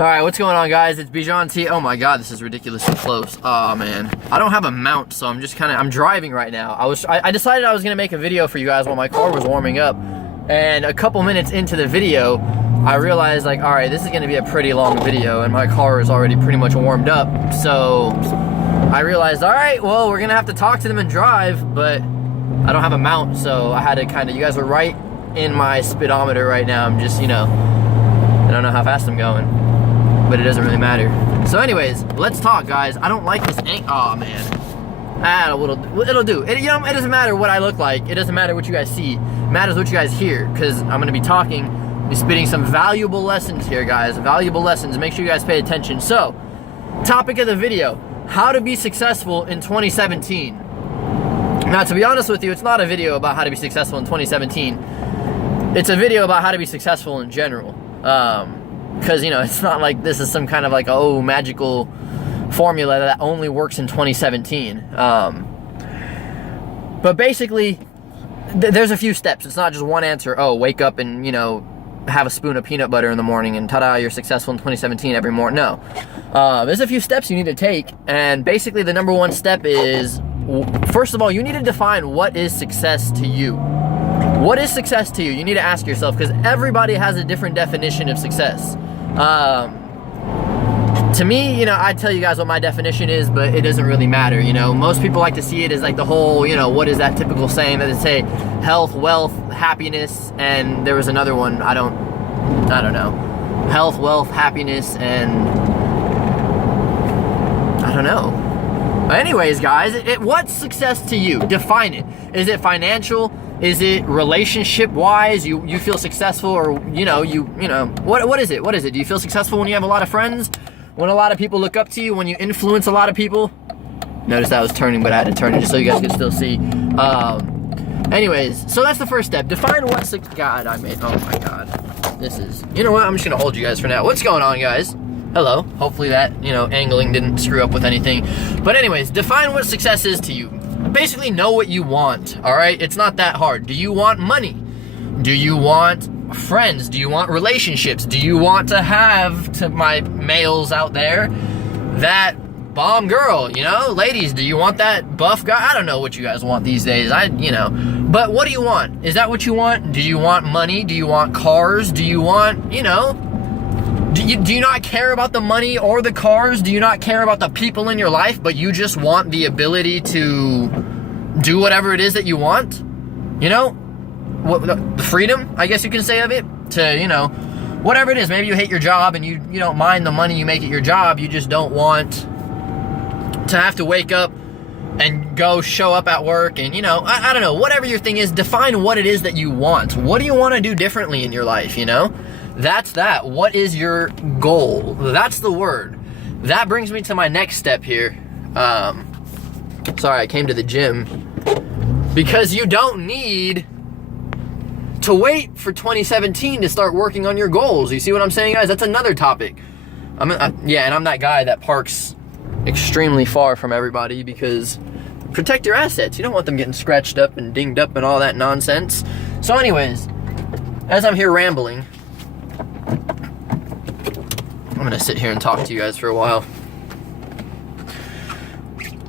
Alright, what's going on, guys? It's BijanTrades. Oh my god, this is ridiculously close. Oh man. I don't have a mount, so I'm just I'm driving right now. I decided I was gonna make a video for you guys while my car was warming up. And a couple minutes into the video, I realized, like, alright, this is gonna be a pretty long video and my car is already pretty much warmed up. So I realized, alright, well, we're gonna have to talk to them and drive, but I don't have a mount, so I had to you guys were right in my speedometer right now. I'm just, I don't know how fast I'm going, but it doesn't really matter. So anyways, let's talk, guys. I don't like this oh man. It'll do. It doesn't matter what I look like. It doesn't matter what you guys see. It matters what you guys hear, because I'm gonna be talking, spitting some valuable lessons here, guys. Valuable lessons. Make sure you guys pay attention. So, topic of the video: how to be successful in 2017. Now, to be honest with you, it's not a video about how to be successful in 2017. It's a video about how to be successful in general. Because, it's not like this is some kind of like, magical formula that only works in 2017. But basically, there's a few steps. It's not just one answer. Oh, wake up and, have a spoon of peanut butter in the morning and ta-da, you're successful in 2017 every morning. No. There's a few steps you need to take. And basically, the number one step is, first of all, you need to define what is success to you. What is success to you? You need to ask yourself, because everybody has a different definition of success. To me, I'd tell you guys what my definition is, but it doesn't really matter. Most people like to see it as like the whole, what is that typical saying that they say, health, wealth, happiness, and there was another one, I don't know. Health, wealth, happiness, and I don't know. But anyways, guys, what's success to you? Define it. Is it financial? Is it relationship-wise? You feel successful, or what is it? What is it? Do you feel successful when you have a lot of friends? When a lot of people look up to you? When you influence a lot of people? Notice that I was turning, but I had to turn it just so you guys could still see. Anyways, so that's the first step. Define what God, oh my god. This is, you know what? I'm just gonna hold you guys for now. What's going on, guys? Hello. Hopefully that, angling didn't screw up with anything. But anyways, define what success is to you. Basically, know what you want, all right? It's not that hard. Do you want money? Do you want friends? Do you want relationships? Do you want to have, to my males out there, that bomb girl, Ladies, do you want that buff guy? I don't know what you guys want these days. But what do you want? Is that what you want? Do you want money? Do you want cars? Do you want, do you not care about the money or the cars? Do you not care about the people in your life, but you just want the ability to do whatever it is that you want? The freedom, I guess you can say, of it, to, whatever it is. Maybe you hate your job and you don't mind the money you make at your job. You just don't want to have to wake up and go show up at work and, I don't know, whatever your thing is. Define what it is that you want. What do you want to do differently in your life, That's that. What is your goal? That's the word. That brings me to my next step here. Sorry, I came to the gym. Because you don't need to wait for 2017 to start working on your goals. You see what I'm saying, guys? That's another topic. And I'm that guy that parks extremely far from everybody, because protect your assets. You don't want them getting scratched up and dinged up and all that nonsense. So anyways, as I'm here rambling, I'm gonna sit here and talk to you guys for a while.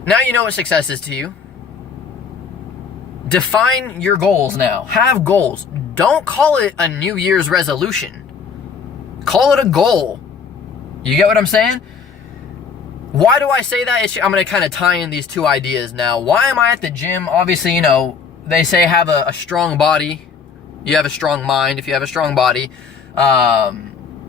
Now you know what success is to you. Define your goals now. Have goals. Don't call it a New Year's resolution. Call it a goal. You get what I'm saying? Why do I say that? I'm gonna kind of tie in these two ideas now. Why am I at the gym? Obviously, they say have a strong body. You have a strong mind if you have a strong body.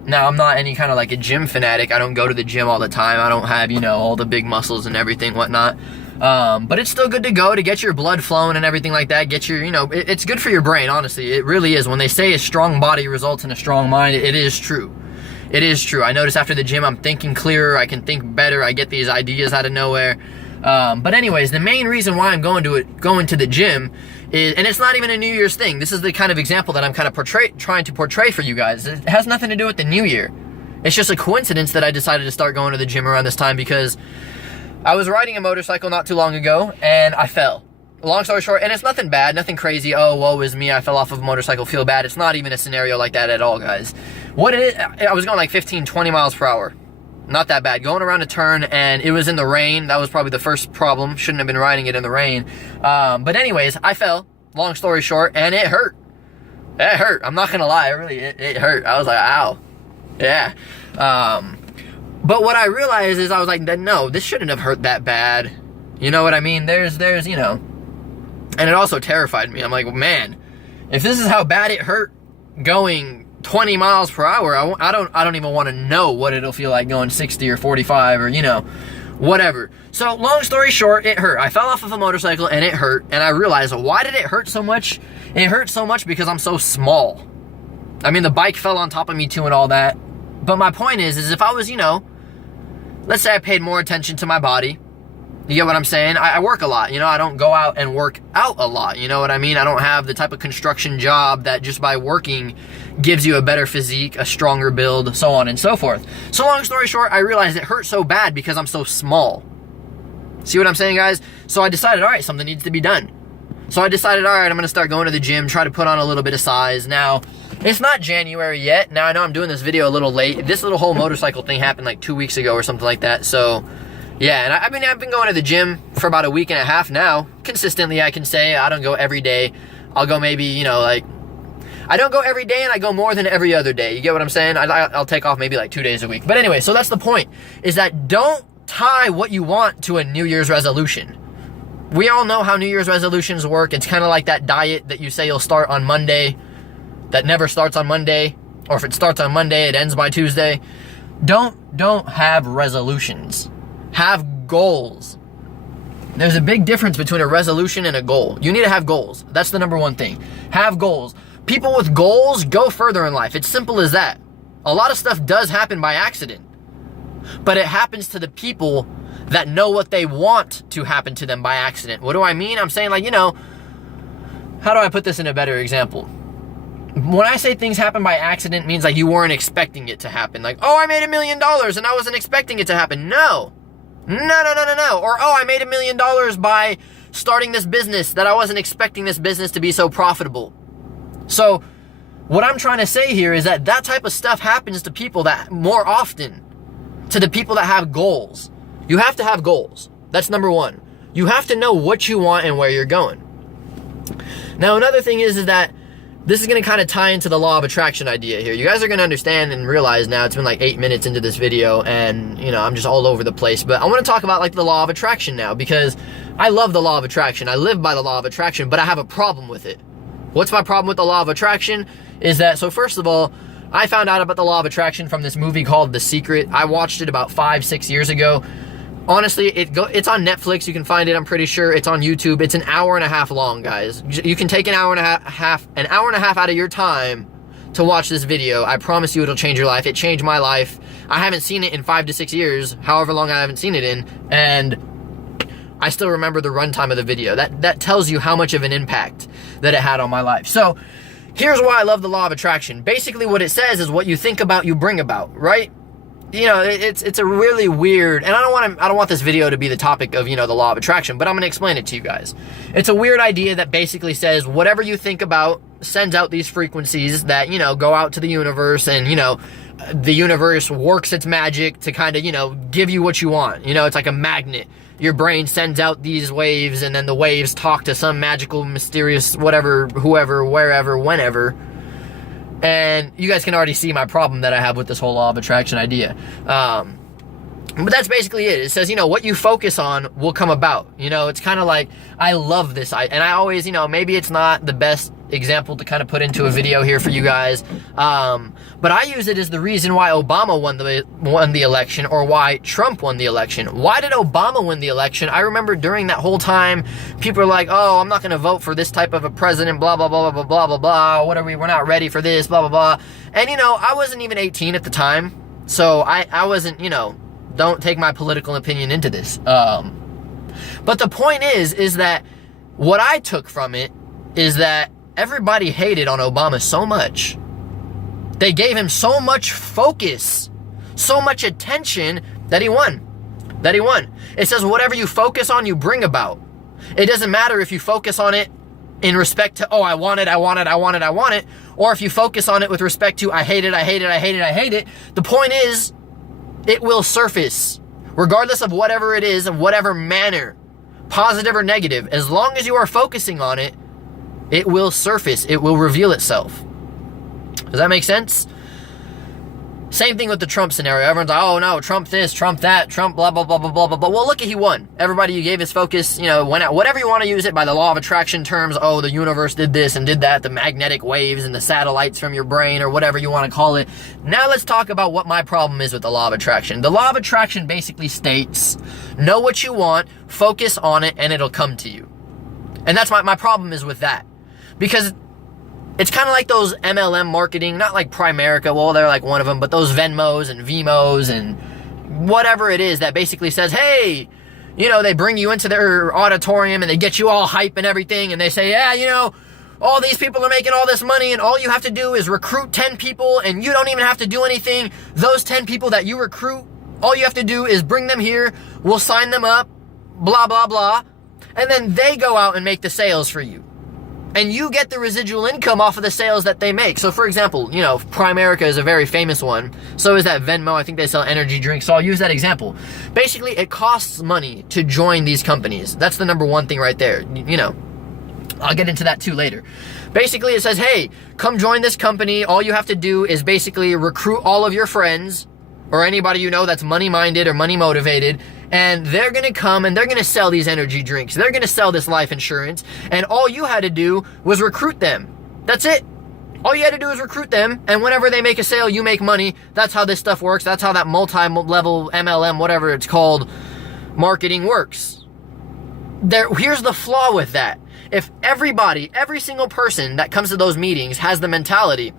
Now, I'm not any kind of like a gym fanatic. I don't go to the gym all the time. I don't have, all the big muscles and everything, whatnot. But it's still good to go to get your blood flowing and everything like that. Get your, it's good for your brain, honestly. It really is. When they say a strong body results in a strong mind, it is true. It is true. I notice after the gym, I'm thinking clearer. I can think better. I get these ideas out of nowhere. But anyways, the main reason why I'm going to the gym is, and it's not even a New Year's thing. This is the kind of example that I'm kind of trying to portray for you guys. It has nothing to do with the New Year. It's just a coincidence that I decided to start going to the gym around this time, because I was riding a motorcycle not too long ago and I fell. Long story short, and it's nothing bad, nothing crazy. Oh, woe is me, I fell off of a motorcycle, feel bad. It's not even a scenario like that at all, guys. I was going like 15, 20 miles per hour. Not that bad. Going around a turn, and it was in the rain. That was probably the first problem. Shouldn't have been riding it in the rain. But anyways, I fell, long story short, and it hurt. It hurt. I'm not going to lie. It hurt. I was like, ow. Yeah. But what I realized is I was like, no, this shouldn't have hurt that bad. You know what I mean? There's, you know, and it also terrified me. I'm like, man, if this is how bad it hurt going 20 miles per hour, I don't even want to know what it'll feel like going 60 or 45 or, you know, whatever. So long story short, it hurt. I fell off of a motorcycle and it hurt. And I realized, why did it hurt so much? It hurt so much because I'm so small. I mean, the bike fell on top of me too and all that. But my point is if I was, you know, let's say I paid more attention to my body. You get what I'm saying? I work a lot, you know, I don't go out and work out a lot, you know what I mean? I don't have the type of construction job that just by working gives you a better physique, a stronger build, so on and so forth. So long story short, I realized it hurt so bad because I'm so small. See what I'm saying, guys? So I decided, all right, something needs to be done. So I decided, all right, I'm going to start going to the gym, try to put on a little bit of size. Now, it's not January yet. Now, I know I'm doing this video a little late. This little whole motorcycle thing happened like 2 weeks ago or something like that, so... yeah, and I've been going to the gym for about a week and a half now. Consistently, I can say. I don't go every day. I'll go maybe, you know, like... I don't go every day, and I go more than every other day. You get what I'm saying? I'll take off maybe like 2 days a week. But anyway, so that's the point, is that don't tie what you want to a New Year's resolution. We all know how New Year's resolutions work. It's kind of like that diet that you say you'll start on Monday that never starts on Monday. Or if it starts on Monday, it ends by Tuesday. Don't have resolutions. Have goals. There's a big difference between a resolution and a goal. You need to have goals. That's the number one thing. Have goals. People with goals go further in life. It's simple as that. A lot of stuff does happen by accident. But it happens to the people that know what they want to happen to them by accident. What do I mean? I'm saying, like, you know, how do I put this in a better example? When I say things happen by accident, it means like you weren't expecting it to happen. Like, oh, I made $1 million and I wasn't expecting it to happen. No. Or, oh, I made $1 million by starting this business that I wasn't expecting this business to be so profitable. So what I'm trying to say here is that type of stuff happens to people that more often, to the people that have goals. You have to have goals. That's number one. You have to know what you want and where you're going. Now, another thing is that this is going to kind of tie into the law of attraction idea here. You guys are going to understand and realize now, it's been like 8 minutes into this video and, you know, I'm just all over the place. But I want to talk about like the law of attraction now, because I love the law of attraction. I live by the law of attraction, but I have a problem with it. What's my problem with the law of attraction? Is that, so first of all, I found out about the law of attraction from this movie called The Secret. I watched it about 5-6 years ago. Honestly, it's on Netflix. You can find it, I'm pretty sure. It's on YouTube. It's an hour and a half long, guys. You can take an hour and a half out of your time to watch this video. I promise you it'll change your life. It changed my life. I haven't seen it in 5 to 6 years, however long I haven't seen it in, and I still remember the runtime of the video. That tells you how much of an impact that it had on my life. So here's why I love the law of attraction. Basically what it says is what you think about, you bring about, right? You know, it's a really weird, and I don't want this video to be the topic of, you know, the law of attraction, but I'm going to explain it to you guys. It's a weird idea that basically says whatever you think about sends out these frequencies that, you know, go out to the universe, and, you know, the universe works its magic to kind of, you know, give you what you want. You know, it's like a magnet. Your brain sends out these waves, and then the waves talk to some magical, mysterious, whatever, whoever, wherever, whenever. And you guys can already see my problem that I have with this whole law of attraction idea. But that's basically it. It says, you know, what you focus on will come about. You know, it's kind of like, I love this. And I always, you know, maybe it's not the best example to kind of put into a video here for you guys. But I use it as the reason why Obama won the election, or why Trump won the election. Why did Obama win the election? I remember during that whole time, people are like, oh, I'm not going to vote for this type of a president, blah, blah, blah, blah, blah, blah, blah. What are we? We're not ready for this, blah, blah, blah. And, you know, I wasn't even 18 at the time. So I wasn't, you know, don't take my political opinion into this. But the point is that what I took from it is that everybody hated on Obama so much. They gave him so much focus, so much attention, that he won. It says whatever you focus on, you bring about. It doesn't matter if you focus on it in respect to, oh, I want it, I want it, I want it, I want it. Or if you focus on it with respect to, I hate it, I hate it, I hate it, I hate it. The point is, it will surface, regardless of whatever it is, of whatever manner, positive or negative. As long as you are focusing on it, it will surface, it will reveal itself. Does that make sense? Same thing with the Trump scenario. Everyone's like, oh no, Trump this, Trump that, Trump blah, blah, blah, blah, blah, blah, blah. Well, look at, he won. Everybody, you gave his focus, you know, went out, whatever you want to use it by the law of attraction terms. Oh, the universe did this and did that, the magnetic waves and the satellites from your brain or whatever you want to call it. Now let's talk about what my problem is with the law of attraction. The law of attraction basically states, know what you want, focus on it, and it'll come to you. And that's my problem is with that. Because it's kind of like those MLM marketing, not like Primerica, well, they're like one of them, but those Venmos and Vmos and whatever it is that basically says, hey, you know, they bring you into their auditorium and they get you all hype and everything, and they say, yeah, you know, all these people are making all this money and all you have to do is recruit 10 people and you don't even have to do anything. Those 10 people that you recruit, all you have to do is bring them here, we'll sign them up, blah, blah, blah, and then they go out and make the sales for you. And you get the residual income off of the sales that they make. So for example, you know, Primerica is a very famous one. So is that Venmo. I think they sell energy drinks. So I'll use that example. Basically, it costs money to join these companies. That's the number one thing right there. You know, I'll get into that too later. Basically, it says, hey, come join this company. All you have to do is basically recruit all of your friends or anybody you know that's money-minded or money-motivated, and they're going to come and they're going to sell these energy drinks. They're going to sell this life insurance, and all you had to do was recruit them. That's it. All you had to do is recruit them, and whenever they make a sale, you make money. That's how this stuff works. That's how that multi-level MLM, whatever it's called, marketing works. Here's the flaw with that. If everybody, every single person that comes to those meetings has the mentality,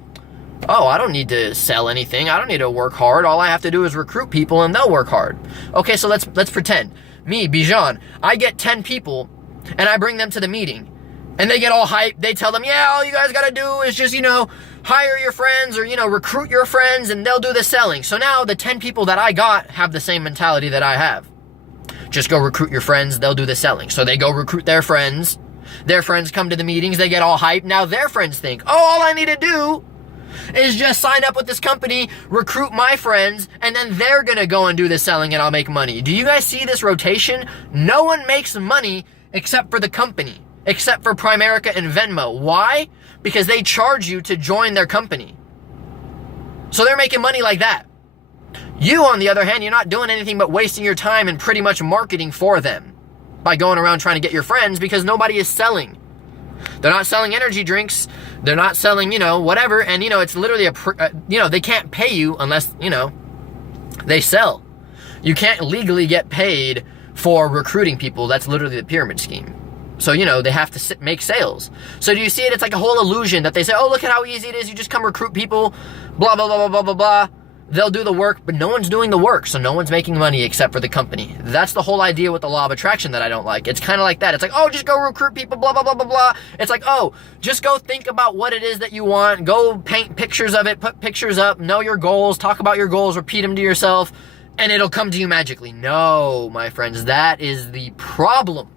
oh, I don't need to sell anything. I don't need to work hard. All I have to do is recruit people and they'll work hard. Okay, so let's pretend. Me, Bijan, I get 10 people and I bring them to the meeting. And they get all hyped. They tell them, yeah, all you guys got to do is just, you know, hire your friends or, you know, recruit your friends and they'll do the selling. So now the 10 people that I got have the same mentality that I have. Just go recruit your friends. They'll do the selling. So they go recruit their friends. Their friends come to the meetings. They get all hyped. Now their friends think, oh, all I need to do is just sign up with this company, recruit my friends, and then they're gonna go and do the selling and I'll make money. Do you guys see this rotation? No one makes money except for the company, except for Primerica and Venmo. Why? Because they charge you to join their company. So they're making money like that. You, on the other hand, you're not doing anything but wasting your time and pretty much marketing for them by going around trying to get your friends, because nobody is selling. They're not selling energy drinks. They're not selling, you know, whatever. And, you know, it's literally you know, they can't pay you unless, you know, they sell. You can't legally get paid for recruiting people. That's literally the pyramid scheme. So, you know, they have to make sales. So do you see it? It's like a whole illusion that they say, oh, look at how easy it is. You just come recruit people, blah, blah, blah, blah, blah, blah, blah. They'll do the work, but no one's doing the work, so no one's making money except for the company. That's the whole idea with the law of attraction that I don't like. It's kind of like that. It's like, oh, just go recruit people, blah, blah, blah, blah, blah. It's like, oh, just go think about what it is that you want. Go paint pictures of it, put pictures up, know your goals, talk about your goals, repeat them to yourself, and it'll come to you magically. No, my friends, that is the problem.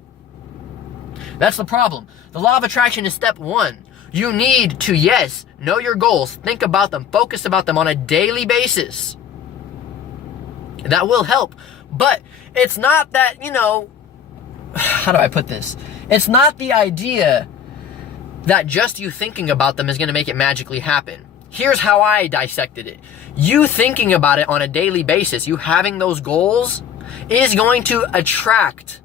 That's the problem. The law of attraction is step one. You need to, yes, know your goals, think about them, focus about them on a daily basis. That will help. But it's not that, you know, how do I put this? It's not the idea that just you thinking about them is going to make it magically happen. Here's how I dissected it. You thinking about it on a daily basis, you having those goals, is going to attract,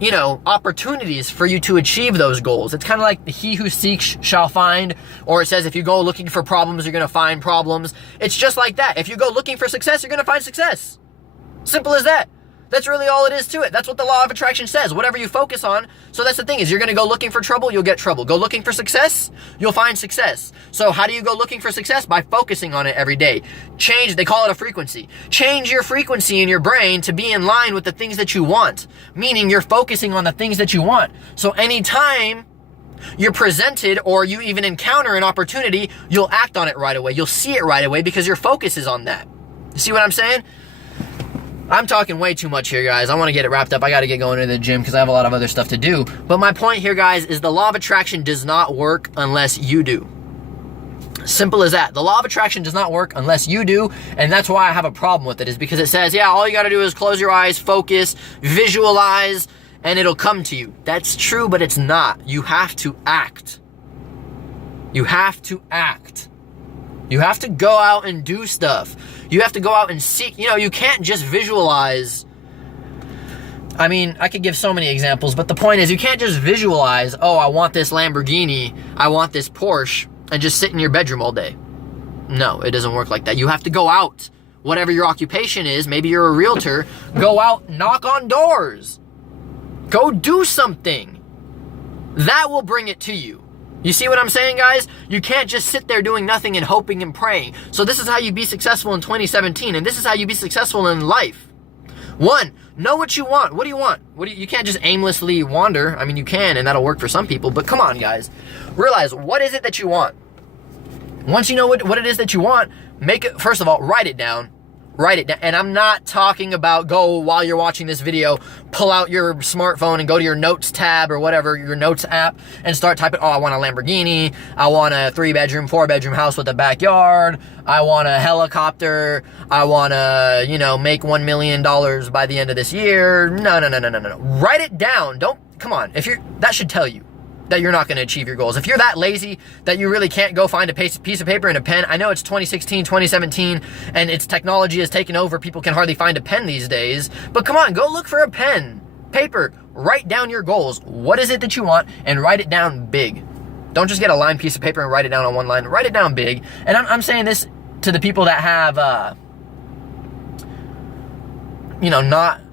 you know, opportunities for you to achieve those goals. It's kind of like he who seeks shall find, or it says if you go looking for problems, you're going to find problems. It's just like that. If you go looking for success, you're going to find success. Simple as that. That's really all it is to it. That's what the law of attraction says. Whatever you focus on. So that's the thing, is you're going to go looking for trouble, you'll get trouble. Go looking for success, you'll find success. So how do you go looking for success? By focusing on it every day. Change, they call it a frequency. Change your frequency in your brain to be in line with the things that you want. Meaning you're focusing on the things that you want. So anytime you're presented or you even encounter an opportunity, you'll act on it right away. You'll see it right away because your focus is on that. You see what I'm saying? I'm talking way too much here, guys. I want to get it wrapped up. I got to get going to the gym because I have a lot of other stuff to do. But my point here, guys, is the law of attraction does not work unless you do. Simple as that. The law of attraction does not work unless you do, and that's why I have a problem with it, is because it says, yeah, all you got to do is close your eyes, focus, visualize, and it'll come to you. That's true, but it's not. You have to act. You have to act. You have to go out and do stuff. You have to go out and seek. You know, you can't just visualize. I mean, I could give so many examples, but the point is you can't just visualize, oh, I want this Lamborghini, I want this Porsche, and just sit in your bedroom all day. No, it doesn't work like that. You have to go out. Whatever your occupation is, maybe you're a realtor, go out, knock on doors. Go do something. That will bring it to you. You see what I'm saying, guys? You can't just sit there doing nothing and hoping and praying. So this is how you be successful in 2017, and this is how you be successful in life. 1, know what you want. What do you want? You can't just aimlessly wander. I mean, you can, and that'll work for some people, but come on, guys. Realize, what is it that you want? Once you know what it is that you want, make it, first of all, write it down. Write it down. And I'm not talking about go while you're watching this video, pull out your smartphone and go to your notes tab or whatever, your notes app, and start typing, oh, I want a Lamborghini. I want a 3-bedroom, 4-bedroom house with a backyard. I want a helicopter. I want to, make $1 million by the end of this year. No. Write it down. Come on. That should tell you that you're not going to achieve your goals. If you're that lazy that you really can't go find a piece of paper and a pen, I know it's 2016, 2017, and its technology has taken over. People can hardly find a pen these days. But come on, go look for a pen, paper, write down your goals. What is it that you want? And write it down big. Don't just get a lined piece of paper and write it down on one line. Write it down big. And I'm saying this to the people that have,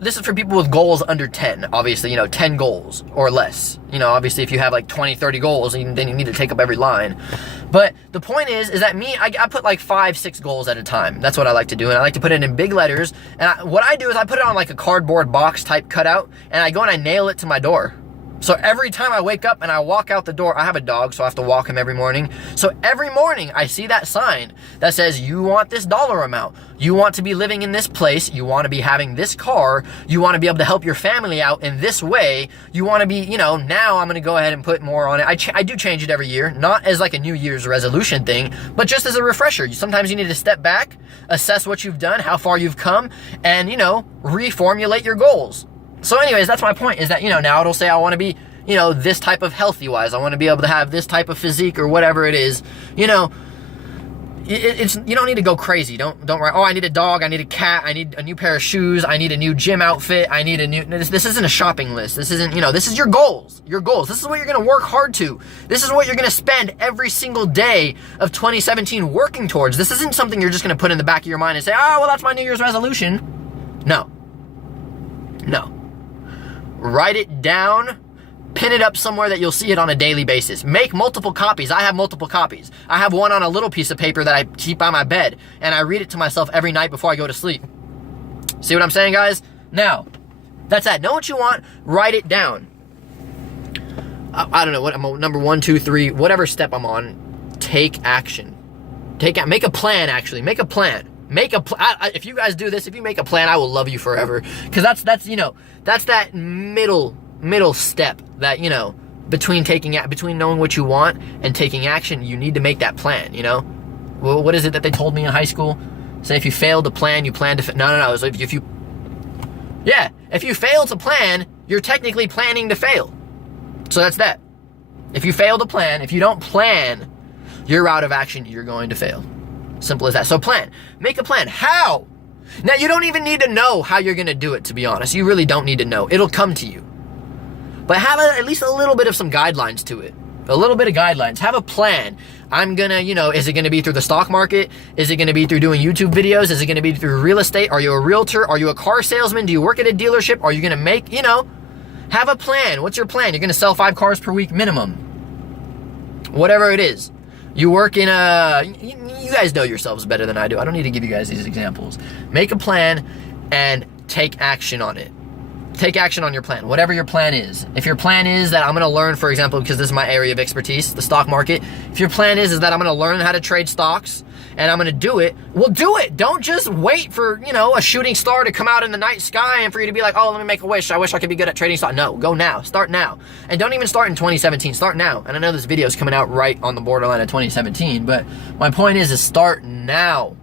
this is for people with goals under 10, obviously, 10 goals or less. Obviously, if you have like 20, 30 goals, then you need to take up every line. But the point is that I put like 5, 6 goals at a time. That's what I like to do. And I like to put it in big letters. And what I do is I put it on like a cardboard box type cutout, and I go and I nail it to my door. So every time I wake up and I walk out the door, I have a dog, so I have to walk him every morning. So every morning I see that sign that says, you want this dollar amount. You want to be living in this place. You want to be having this car. You want to be able to help your family out in this way. You want to be, now I'm going to go ahead and put more on it. I do change it every year, not as like a New Year's resolution thing, but just as a refresher. Sometimes you need to step back, assess what you've done, how far you've come, and, reformulate your goals. So anyways, that's my point, is that, now it'll say I want to be, this type of healthy-wise. I want to be able to have this type of physique or whatever it is. It's you don't need to go crazy. Don't write, oh, I need a dog, I need a cat, I need a new pair of shoes, I need a new gym outfit, I need a new... This isn't a shopping list. This isn't, this is your goals. Your goals. This is what you're going to work hard to. This is what you're going to spend every single day of 2017 working towards. This isn't something you're just going to put in the back of your mind and say, oh, well, that's my New Year's resolution. No. Write it down, pin it up somewhere that you'll see it on a daily basis. Make multiple copies. I have multiple copies. I have one on a little piece of paper that I keep by my bed, and I read it to myself every night before I go to sleep. See what I'm saying, guys? Now, that's that. Know what you want, write it down. I don't know what I'm on, number 1, 2, 3, whatever step I'm on, take action. Make a plan, actually. Make a plan. If you guys do this, if you make a plan, I will love you forever. Because that's that middle step that, between knowing what you want and taking action, you need to make that plan, Well, what is it that they told me in high school? Say if you fail to plan, you plan to no. So if you fail to plan, you're technically planning to fail. So that's that. If you fail to plan, if you don't plan, you're out of action, you're going to fail. Simple as that. So plan. Make a plan. How? Now, you don't even need to know how you're going to do it, to be honest. You really don't need to know. It'll come to you. But have at least a little bit of some guidelines to it. A little bit of guidelines. Have a plan. I'm going to, is it going to be through the stock market? Is it going to be through doing YouTube videos? Is it going to be through real estate? Are you a realtor? Are you a car salesman? Do you work at a dealership? Are you going to make, have a plan. What's your plan? You're going to sell 5 cars per week minimum. Whatever it is. You work in you guys know yourselves better than I do. I don't need to give you guys these examples. Make a plan and take action on it. Take action on your plan, whatever your plan is. If your plan is that I'm going to learn, for example, because this is my area of expertise, the stock market. If your plan is that I'm going to learn how to trade stocks and I'm gonna do it, well, do it. Don't just wait for, you know, a shooting star to come out in the night sky and for you to be like, oh, let me make a wish. I wish I could be good at trading stock. No, go now. Start now. And don't even start in 2017. Start now. And I know this video is coming out right on the borderline of 2017, but my point is start now.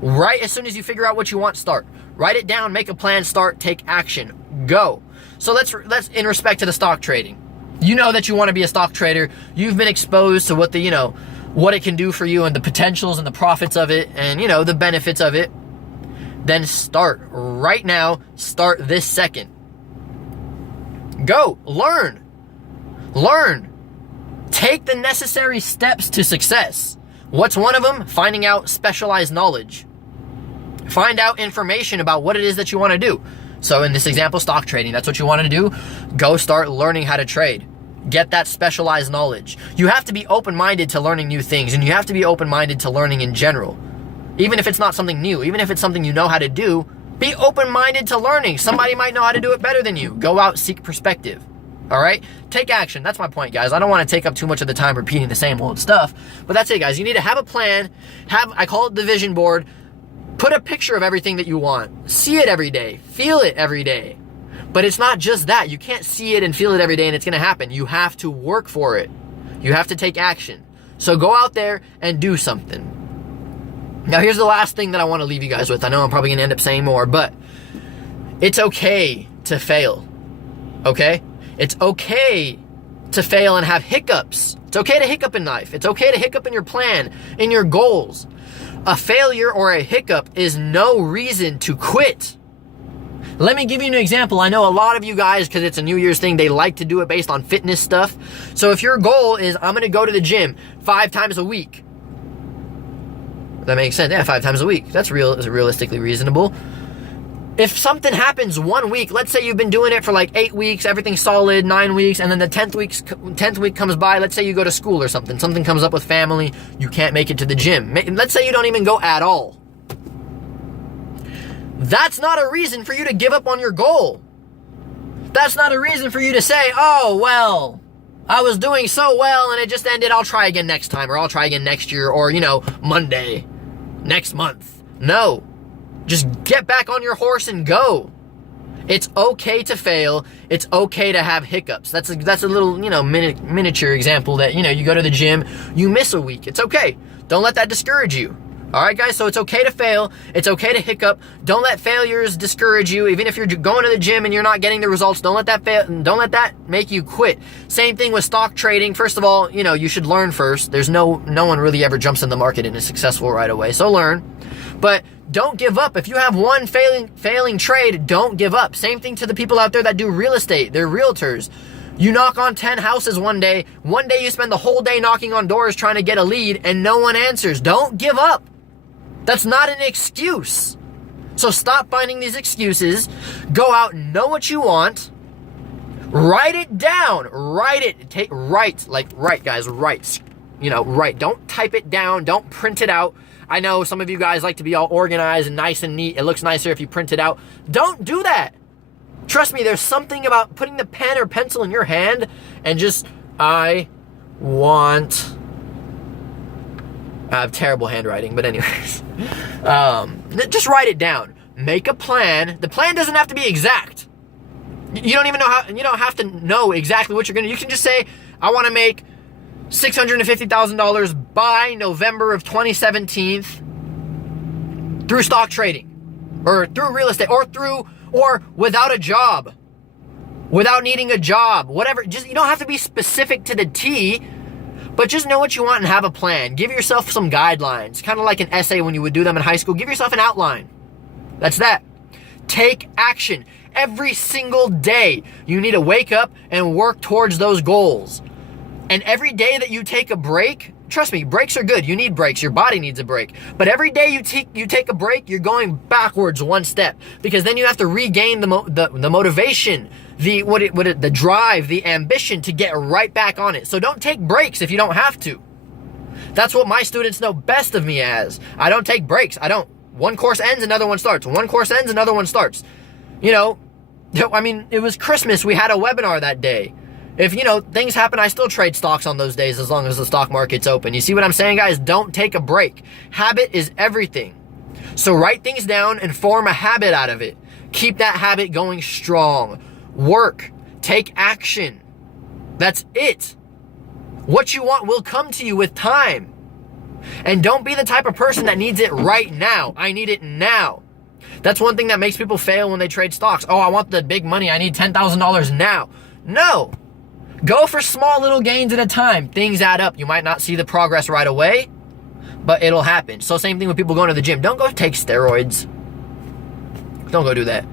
Right as soon as you figure out what you want, start. Write it down, make a plan, start, take action. Go. So let's in respect to the stock trading. You know that you want to be a stock trader. You've been exposed to what the, you know, what it can do for you and the potentials and the profits of it and, you know, the benefits of it. Then start right now. Start this second. Go. Learn. Learn. Take the necessary steps to success. What's one of them? Finding out specialized knowledge. Find out information about what it is that you want to do. So in this example, stock trading, that's what you want to do. Go start learning how to trade. Get that specialized knowledge. You have to be open-minded to learning new things, and you have to be open-minded to learning in general. Even if it's not something new, even if it's something you know how to do, be open-minded to learning. Somebody might know how to do it better than you. Go out, seek perspective. All right? Take action. That's my point, guys. I don't want to take up too much of the time repeating the same old stuff, but that's it, guys. You need to have a plan. I call it the vision board. Put a picture of everything that you want. See it every day. Feel it every day. But it's not just that. You can't see it and feel it every day and it's going to happen. You have to work for it. You have to take action. So go out there and do something. Now, here's the last thing that I want to leave you guys with. I know I'm probably going to end up saying more, but it's okay to fail. Okay? It's okay to fail and have hiccups. It's okay to hiccup in life. It's okay to hiccup in your plan, in your goals. A failure or a hiccup is no reason to quit. Let me give you an example. I know a lot of you guys, because it's a New Year's thing, they like to do it based on fitness stuff. So if your goal is, I'm going to go to the gym 5 times a week. That makes sense. Yeah, 5 times a week. That's realistically reasonable. If something happens 1 week, let's say you've been doing it for like 8 weeks, everything's solid, 9 weeks, and then the 10th week comes by, let's say you go to school or something comes up with family, you can't make it to the gym. Let's say you don't even go at all. That's not a reason for you to give up on your goal. That's not a reason for you to say, oh, well, I was doing so well and it just ended, I'll try again next time, or I'll try again next year, or, you know, Monday, next month. No. Just get back on your horse and go. It's okay to fail. It's okay to have hiccups. That's a little, you know, miniature example that, you know, you go to the gym, you miss a week. It's okay. Don't let that discourage you. All right, guys, so it's okay to fail. It's okay to hiccup. Don't let failures discourage you. Even if you're going to the gym and you're not getting the results, don't let that make you quit. Same thing with stock trading. First of all, you know, you should learn first. There's no one really ever jumps in the market and is successful right away. So learn. But don't give up. If you have one failing trade, don't give up. Same thing to the people out there that do real estate. They're realtors. You knock on 10 houses one day. One day you spend the whole day knocking on doors trying to get a lead and no one answers. Don't give up. That's not an excuse. So stop finding these excuses. Go out, know what you want. Write it down. Write it. Write, guys. Write. You know, write. Don't type it down. Don't print it out. I know some of you guys like to be all organized and nice and neat. It looks nicer if you print it out. Don't do that. Trust me, there's something about putting the pen or pencil in your hand and just, I have terrible handwriting, but anyways. Just write it down. Make a plan. The plan doesn't have to be exact. You don't even know how, you don't have to know exactly what you're going to, you can just say, I want to make $650,000 by November of 2017 through stock trading or through real estate or without a job, without needing a job, whatever. Just, you don't have to be specific to the T, but just know what you want and have a plan. Give yourself some guidelines, kind of like an essay when you would do them in high school. Give yourself an outline. That's that. Take action. Every single day, you need to wake up and work towards those goals. And every day that you take a break, trust me, breaks are good. You need breaks. Your body needs a break. But every day you take a break, you're going backwards one step, because then you have to regain the motivation, the drive, the ambition to get right back on it. So don't take breaks if you don't have to. That's what my students know best of me as. I don't take breaks. I don't. One course ends, another one starts. One course ends, another one starts. You know, I mean, it was Christmas. We had a webinar that day. If, things happen, I still trade stocks on those days as long as the stock market's open. You see what I'm saying, guys? Don't take a break. Habit is everything. So write things down and form a habit out of it. Keep that habit going strong. Work. Take action. That's it. What you want will come to you with time. And don't be the type of person that needs it right now. I need it now. That's one thing that makes people fail when they trade stocks. Oh, I want the big money. I need $10,000 now. No. Go for small little gains at a time. Things add up. You might not see the progress right away, but it'll happen. So same thing with people going to the gym. Don't go take steroids. Don't go do that.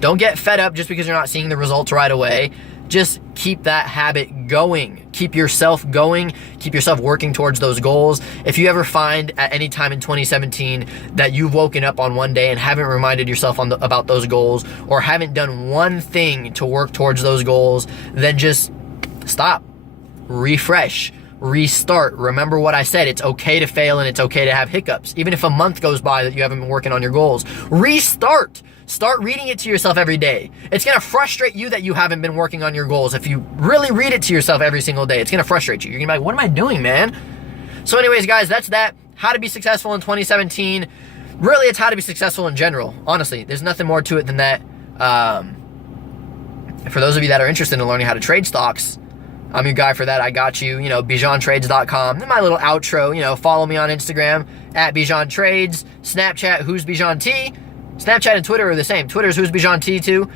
Don't get fed up just because you're not seeing the results right away. Just keep that habit going. Keep yourself going. Keep yourself working towards those goals. If you ever find at any time in 2017 that you've woken up on one day and haven't reminded yourself about those goals, or haven't done one thing to work towards those goals, then just stop. Refresh. Restart. Remember what I said. It's okay to fail and it's okay to have hiccups. Even if a month goes by that you haven't been working on your goals, restart. Start reading it to yourself every day. It's going to frustrate you that you haven't been working on your goals. If you really read it to yourself every single day, it's going to frustrate you. You're going to be like, what am I doing, man? So anyways, guys, that's that. How to be successful in 2017. Really, it's how to be successful in general. Honestly, there's nothing more to it than that. For those of you that are interested in learning how to trade stocks, I'm your guy for that. I got you, BijanTrades.com. Then my little outro, follow me on Instagram at BijanTrades, Snapchat, who's BijanT. Snapchat and Twitter are the same. Twitter's who's BijanT too.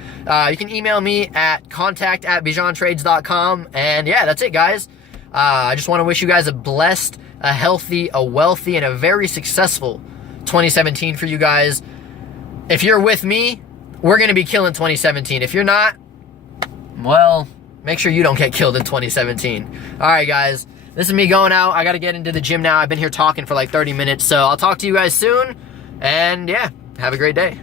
You can email me at contact@BijanTrades.com. And yeah, that's it, guys. I just want to wish you guys a blessed, a healthy, a wealthy, and a very successful 2017 for you guys. If you're with me, we're going to be killing 2017. If you're not, well, make sure you don't get killed in 2017. All right, guys. This is me going out. I got to get into the gym now. I've been here talking for like 30 minutes. So I'll talk to you guys soon. And yeah, have a great day.